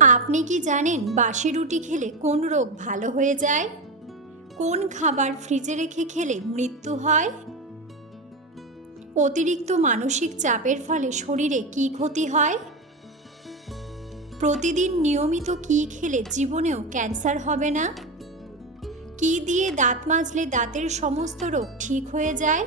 আপনি কি জানেন বাসি রুটি খেলে কোন রোগ ভালো হয়ে যায়? কোন খাবার ফ্রিজে রেখে খেলে মৃত্যু হয়? অতিরিক্ত মানসিক চাপের ফলে শরীরে কি ক্ষতি হয়? প্রতিদিন নিয়মিত কি খেলে জীবনেও ক্যান্সার হবে না? কি দিয়ে দাঁত মাজলে দাঁতের সমস্ত রোগ ঠিক হয়ে যায়?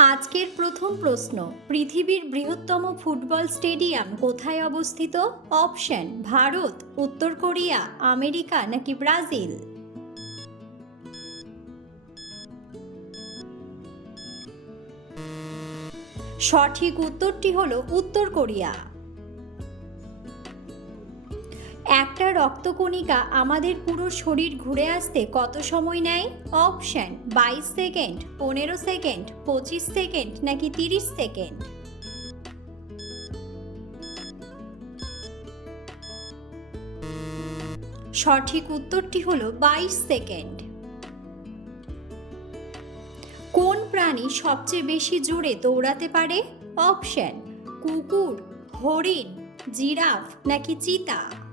আজকের প্রথম প্রশ্ন, পৃথিবীর বৃহত্তম ফুটবল স্টেডিয়াম কোথায় অবস্থিত? অপশন, ভারত, উত্তর কোরিয়া, আমেরিকা নাকি ব্রাজিল? সঠিক উত্তরটি হল উত্তর কোরিয়া। একটা রক্তকণিকা আমাদের পুরো শরীর ঘুরে আসতে কত সময় নেয়? অপশন, বাইশ সেকেন্ড, পনেরো সেকেন্ড, পঁচিশ সেকেন্ড নাকি তিরিশ সেকেন্ড? সঠিক উত্তরটি হলো বাইশ সেকেন্ড। কোন প্রাণী সবচেয়ে বেশি জোরে দৌড়াতে পারে? অপশন, কুকুর, হরিণ, জিরাফ নাকি চিতা?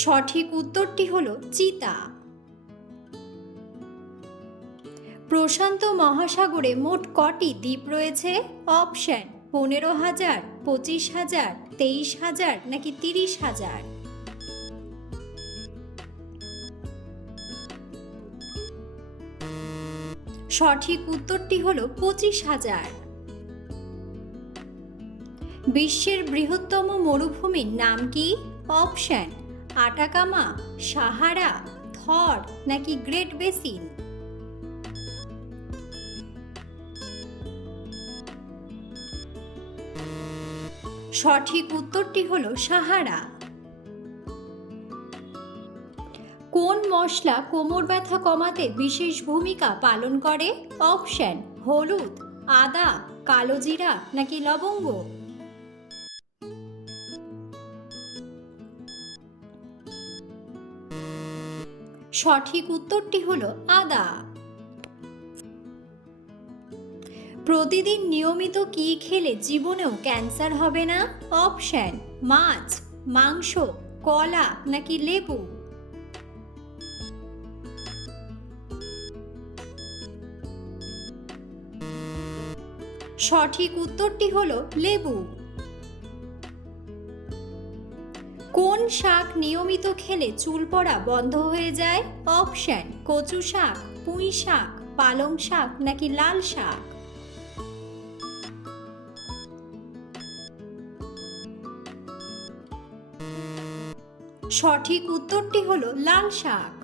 সঠিক উত্তরটি হলো চিতা। প্রশান্ত মহাসাগরে মোট কটি দ্বীপ রয়েছে? অপশন, পনেরো হাজার, পঁচিশ হাজার, তেইশ হাজার নাকি তিরিশ হাজার? সঠিক উত্তরটি হল পঁচিশ হাজার। বিশ্বের বৃহত্তম মরুভূমির নাম কি? অপশন আটাকামা, সাহারা, থর নাকি গ্রেট বেসিন? সঠিক উত্তরটি হলো সাহারা। কোন মশলা কোমর ব্যথা কমাতে বিশেষ ভূমিকা পালন করে? অপশন, হলুদ, আদা, কালো জিরা নাকি লবঙ্গ? সঠিক উত্তরটি হলো আদা। প্রতিদিন নিয়মিত কি খেলে জীবনেও ক্যান্সার হবে না? অপশন, মাছ, মাংস, কলা নাকি লেবু? সঠিক উত্তরটি হলো লেবু। কোন শাক নিয়মিত খেলে চুল পড়া বন্ধ হয়ে যায়? অপশন, কচু শাক, পুঁই শাক, পালং শাক নাকি লাল শাক? সঠিক উত্তরটি হলো লাল শাক।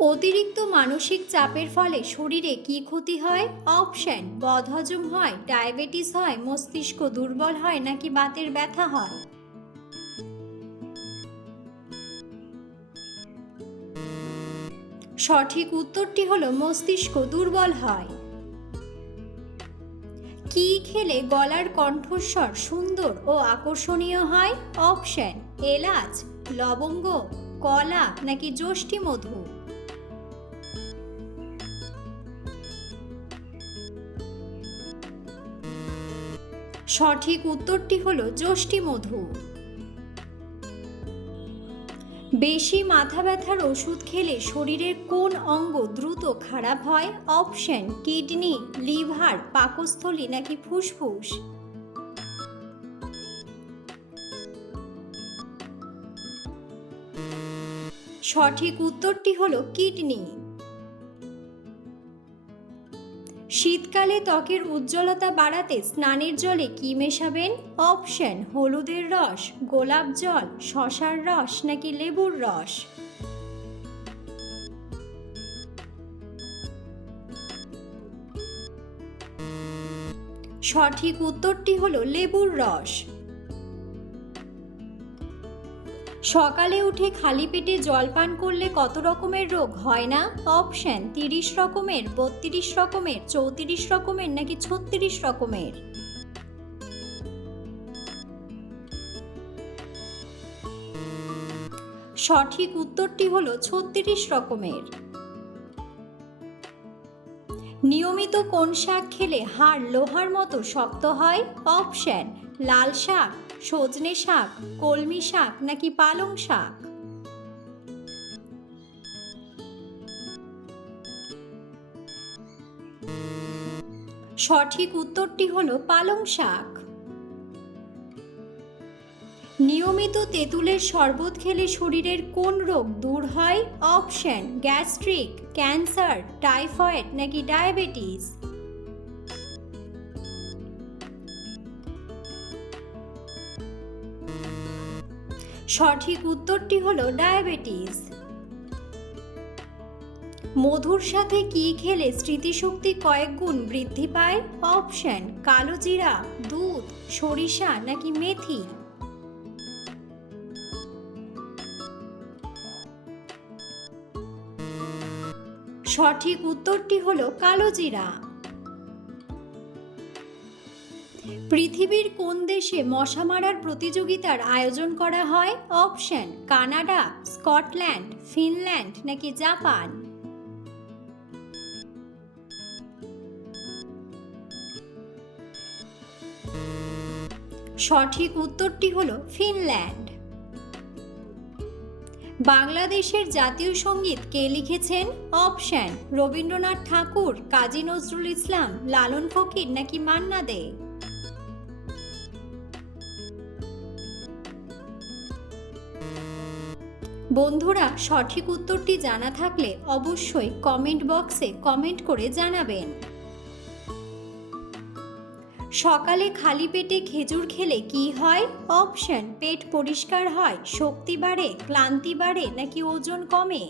অতিরিক্ত মানসিক চাপের ফলে শরীরে কি ক্ষতি হয়? অপশন বদহজম হয়, ডায়াবেটিস হয়, মস্তিষ্ক দুর্বল হয় নাকি বাতের ব্যথা হয়? সঠিক উত্তরটি হলো মস্তিষ্ক দুর্বল হয়। কি খেলে গলার কণ্ঠস্বর সুন্দর ও আকর্ষণীয় হয়? অপশন এলাচ, লবঙ্গ, কলা নাকি যষ্টি মধু? সঠিক উত্তরটি হলো যষ্টি মধু। বেশি মাথা ব্যথার ওষুধ খেলে শরীরের কোন অঙ্গ দ্রুত খারাপ হয়? অপশন, কিডনি, লিভার, পাকস্থলী নাকি ফুসফুস? সঠিক উত্তরটি হলো কিডনি। শীতকালে ত্বকের উজ্জ্বলতা বাড়াতে স্নানের জলে কি মেশাবেন? অপশন, হলুদের রস, গোলাপ জল, শশার রস নাকি লেবুর রস? সঠিক উত্তরটি হলো লেবুর রস। সকালে উঠে খালি পেটে জল পান করলে কত রকমের রোগ হয় না? অপশন তিরিশ রকমের, বত্রিশ রকমের, চৌত্রিশ রকমের নাকি ছত্রিশ রকমের? সঠিক উত্তরটি হলো ছত্রিশ রকমের। নিয়মিত কোন শাক খেলে হাড় লোহার মতো শক্ত হয়? অপশন লাল শাক। সজনে শাক, কলমি শাক নাকি পালং শাক? সঠিক উত্তরটি হলো পালং শাক। নিয়মিত তেঁতুলের শরবত খেলে শরীরের কোন রোগ দূর হয়? অপশন, গ্যাস্ট্রিক, ক্যান্সার, টাইফয়েড নাকি ডায়াবেটিস? সঠিক উত্তরটি হলো ডায়াবেটিস। মধুর সাথে কি খেলে স্মৃতিশক্তি কয়েক গুণ বৃদ্ধি পায়? অপশন, কালো জিরা, দুধ, সরিষা নাকি মেথি? সঠিক উত্তরটি হলো কালো জিরা। পৃথিবীর কোন দেশে মশা মারার প্রতিযোগিতার আয়োজন করা হয়? অপশন, কানাডা, স্কটল্যান্ড, ফিনল্যান্ড নাকি জাপান? সঠিক উত্তরটি হল ফিনল্যান্ড। বাংলাদেশের জাতীয় সংগীত কে লিখেছেন? অপশন, রবীন্দ্রনাথ ঠাকুর, কাজী নজরুল ইসলাম, লালন ফকির নাকি মান্না দে? বন্ধুরা, সঠিক উত্তরটি জানা থাকলে অবশ্যই কমেন্ট বক্সে কমেন্ট করে জানাবেন। সকালে খালি পেটে খেজুর খেলে কি হয়? অপশন পেট পরিষ্কার হয়, শক্তি বাড়ে, ক্লান্তি বাড়ে, নাকি ওজন কমে?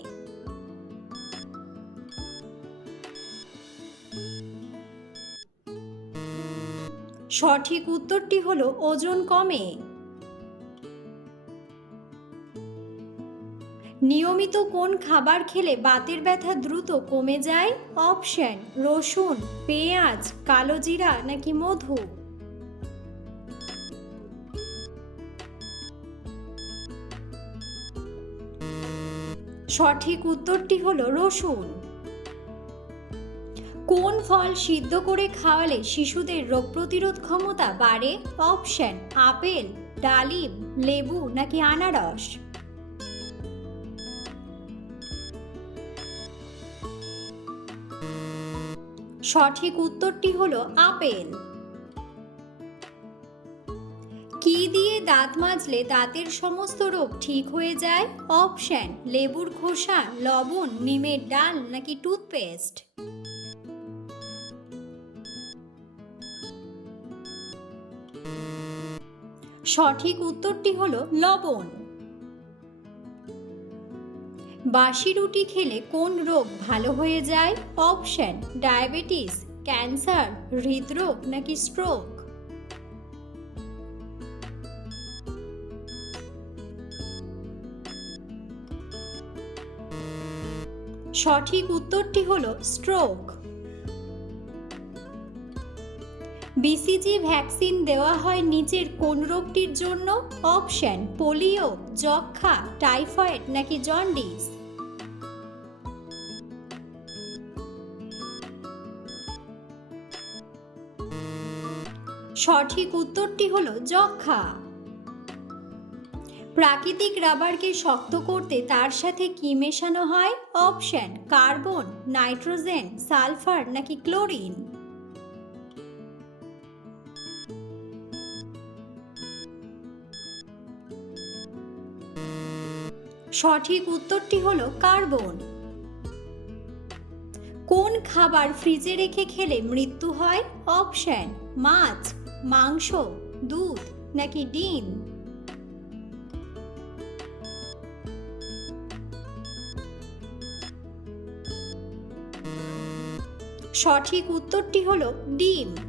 সঠিক উত্তরটি হলো, ওজন কমে। নিয়মিত কোন খাবার খেলে বাতের ব্যথা দ্রুত কমে যায়? অপশন, রসুন, পেঁয়াজ, কালো জিরা নাকি মধু? সঠিক উত্তরটি হলো রসুন। কোন ফল সিদ্ধ করে খাওয়ালে শিশুদের রোগ প্রতিরোধ ক্ষমতা বাড়ে? অপশন, আপেল, ডালিম, লেবু নাকি আনারস? সঠিক উত্তরটি হলো আপেল। কি দিয়ে দাঁত মাজলে দাঁতের সমস্ত রোগ ঠিক হয়ে যায়? অপশন, লেবুর খোসা, লবণ, নিমের ডাল নাকি টুথপেস্ট? সঠিক উত্তরটি হলো লবণ। বাসি রুটি খেলে কোন রোগ ভালো হয়ে যায়? অপশন, ডায়াবেটিস, ক্যান্সার, হৃদরোগ নাকি স্ট্রোক? সঠিক উত্তরটি হল স্ট্রোক। বিসিজি ভ্যাকসিন দেওয়া হয় নিচের কোন রোগটির জন্য? অপশন পোলিও যক্ষা টাইফয়েড নাকি জন্ডিস সঠিক উত্তরটি হলো যক্ষা প্রাকৃতিক রাবারকে শক্ত করতে তার সাথে কি মেশানো হয়? অপশন কার্বন, নাইট্রোজেন, সালফার নাকি ক্লোরিন? সঠিক উত্তরটি হলো কার্বন। কোন খাবার ফ্রিজে রেখে খেলে মৃত্যু হয়? অপশন, মাছ, মাংস, দুধ নাকি ডিম? সঠিক উত্তরটি হলো ডিম।